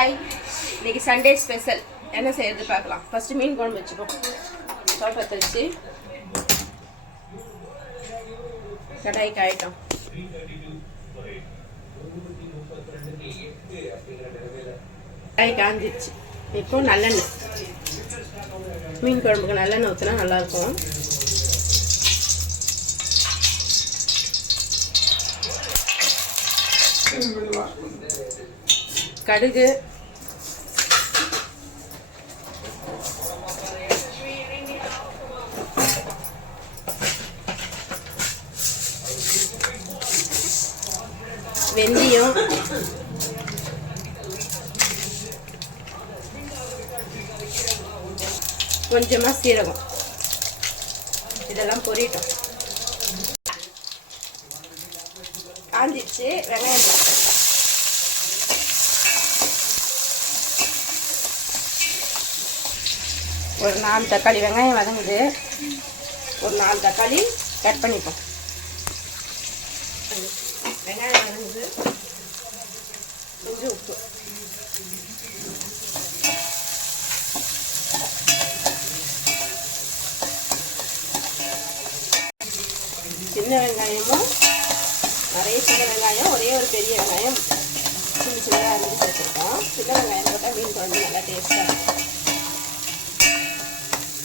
Hi, இன்னைக்கு Sunday special என்ன செய்யறது பார்க்கலாம். ஃபர்ஸ்ட் மீன் குழம்பு வச்சுப்போம். ஸ்டவ் பற்ற வச்சு கடாய் காயிட்டோம். கடாய் காஞ்சிடுச்சு. இப்போ நல்லெண்ணெய், மீன் குழம்புக்கு நல்லெண்ணெய் ஊற்றினா நல்லாயிருக்கும். கடுகு, வெந்தயம், கொஞ்சமாக சீரகம், இதெல்லாம் பொரியட்டும். காஞ்சிடுச்சு. வெங்காயம், ஒரு 4 தக்காளி, வெங்காயம் வதங்குது, ஒரு 4 தக்காளி கட் பண்ணிப்போம். வெங்காயம் வதங்குது, கொஞ்சம் உப்பு, சின்ன வெங்காயமும் நிறைய சின்ன வெங்காயம், ஒரே ஒரு பெரிய வெங்காயம் சின்ன சின்னதாக அரிஞ்சு சேர்த்துருக்கோம். சின்ன வெங்காயம் போட்டால் மீன் குழம்பு நல்லா டேஸ்ட்டாக இருக்கும்.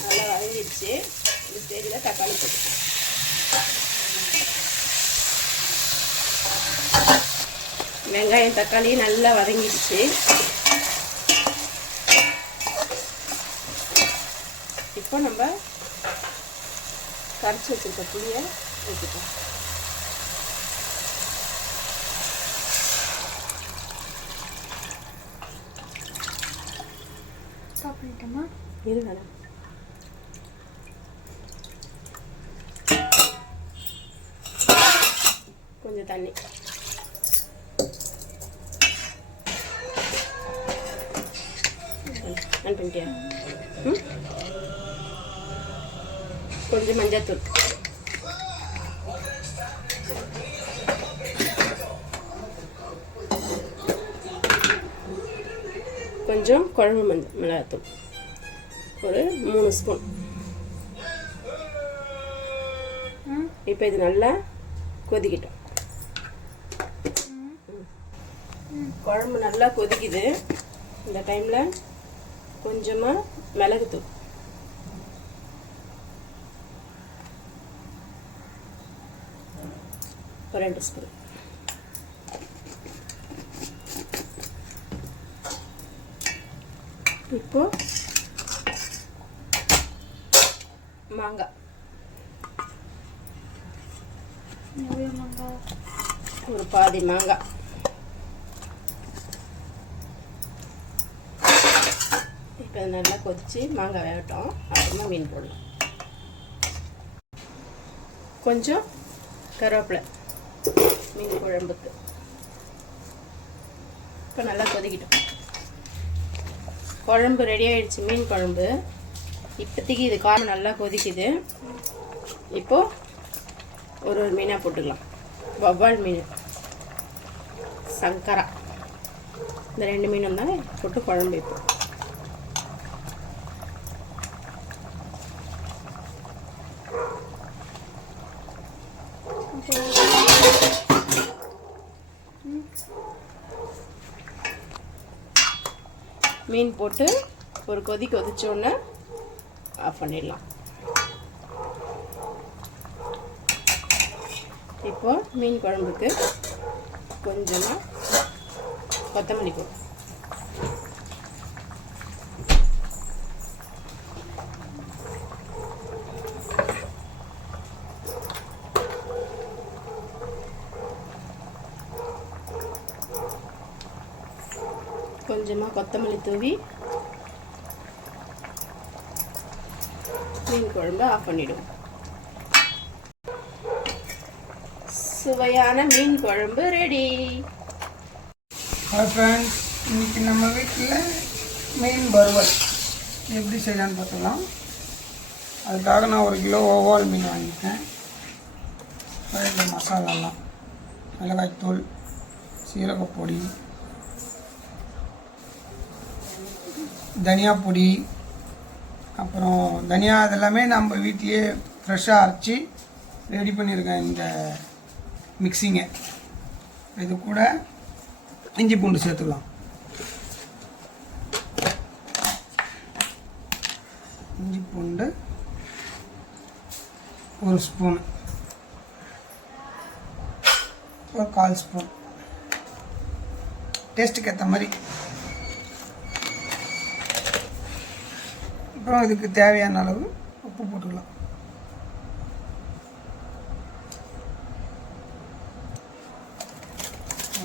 நல்லா வதங்கிடுச்சு. இந்த ஸ்டேஜில் தக்காளி போட்டுக்கலாம். வெங்காயம் தக்காளி நல்லா வதங்கிடுச்சு. இப்போ நம்ம கரைச்சி வச்சுருக்க புளியை ஊற்றிட்டோம். சாப்பிட்டோமா இது வேணாம். கொஞ்சம் தண்ணி, பண்ணிட்டியா? கொஞ்சம் மஞ்சள், கொஞ்சம் குழம்பு மிளகாத்தூள், ஒரு 3 ஸ்பூன். இப்போ இது நல்லா கொதிக்கிட்டோம். குழம்பு நல்லா கொதிக்குது. இந்த டைமில் கொஞ்சமாக மிளகுத்தூள், ஒரு 2 ஸ்பூன். இப்போ மாங்காய், ஒரு பாதி மாங்காய். இப்போ நல்லா கொதிச்சு மாங்காய் வேகட்டும். அப்புறமா மீன் போடலாம். கொஞ்சம் கருவேப்பிலை மீன் குழம்புக்கு. இப்போ நல்லா கொதிக்கிட்டோம். குழம்பு ரெடி ஆகிடுச்சு. மீன் குழம்பு இப்போதைக்கு இது காரம் நல்லா கொதிக்குது. இப்போது ஒரு மீனாக போட்டுக்கலாம். வவ்வால் மீன், சங்கரா, இந்த 2 மீனும் தான் போட்டு குழம்பு வைப்போம். மீன் போட்டு ஒரு கொதிச்சோடனே ஆஃப் பண்ணிடலாம். இப்போ மீன் குழம்புக்கு கொஞ்சமாக கொத்தமல்லி போடும். கொஞ்சமாக கொத்தமல்லி தூவி மீன் குழம்பு ஆஃப் பண்ணிவிடுவோம். சுவையான மீன் குழம்பு ரெடி. ஹாய் ஃப்ரெண்ட்ஸ், இன்றைக்கி நம்ம வீட்டில் மீன் வறுவல் எப்படி செய்யலான்னு பார்த்துக்கலாம். அதுக்காக நான் 1 கிலோ வவ்வால் மீன் வாங்கிட்டேன். இந்த மசாலாலாம் மிளகாய்த்தூள், சீரகப்பொடி, தனியா பொடி, அப்புறம் தனியா அதெல்லாமே நம்ம வீட்டிலேயே ஃப்ரெஷ்ஷாக அரைச்சி ரெடி பண்ணியிருக்கேன் இந்த மிக்சிங்க. இது கூட இஞ்சி பூண்டு சேர்த்துக்கலாம். இஞ்சி பூண்டு 1 ஸ்பூன், ஒரு 1/4 ஸ்பூன், டேஸ்ட்டுக்கு ஏற்ற மாதிரி. அப்புறம் இதுக்கு தேவையான அளவு உப்பு போட்டுக்கலாம்.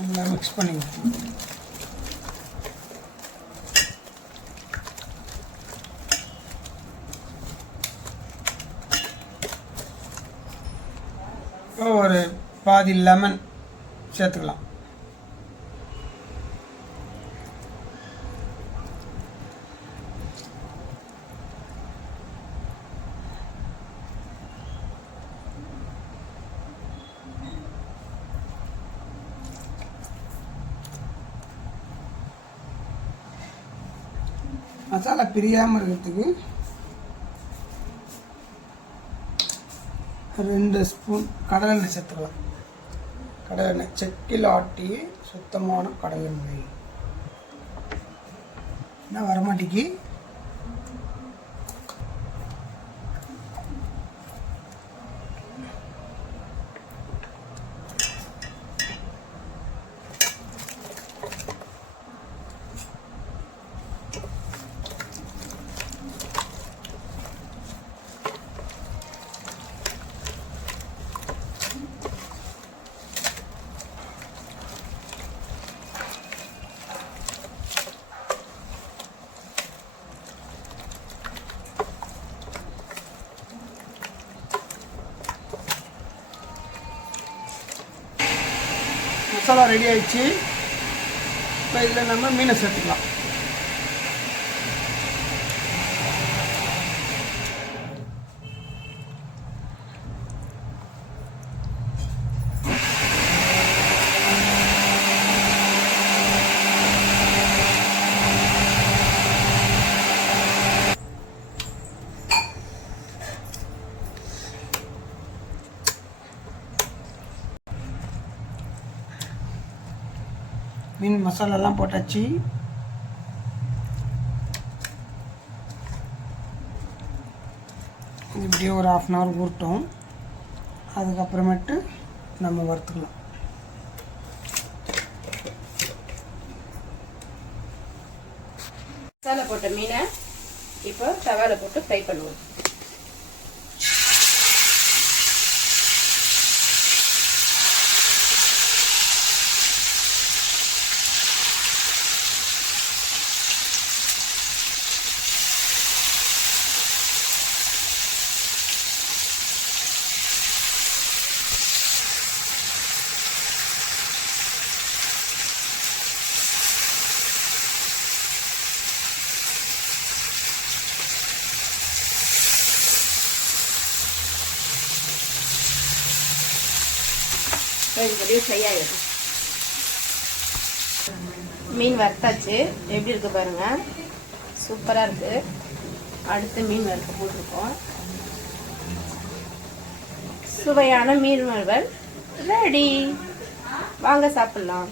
நல்லா மிக்ஸ் பண்ணிக்கலாம். ஒரு பாதி லெமன் சேர்த்துக்கலாம். மசாலா பிரியாமல் இருக்கிறதுக்கு 2 ஸ்பூன் கடலெண்ணெய் சேர்த்துக்கலாம். கடலெண்ணெய் செக்கில் ஆட்டிய சுத்தமான கடலெண்ணெய். என்ன வரமாட்டிக்கு மசாலா ரெடி ஆயிடுச்சு. இப்போ இதில் நம்ம மீனை சேர்த்துக்கலாம். மீன் மசாலாலாம் போட்டாச்சு. இப்படியே ஒரு 1/2 hour ஊறட்டும். அதுக்கப்புறமேட்டு நம்ம வறுத்துக்கலாம். மசாலா போட்ட மீனை இப்போ தவால போட்டு ஃப்ரை பண்ணுவோம். ஃப்ரை ஆகிடும். மீன் வறுத்தாச்சு. எப்படி இருக்கு பாருங்க, சூப்பராக இருக்கு. அடுத்து மீன் வறுக்க போட்டிருக்கோம். சுவையான மீன் வறுவல் ரெடி. வாங்க சாப்பிடலாம்.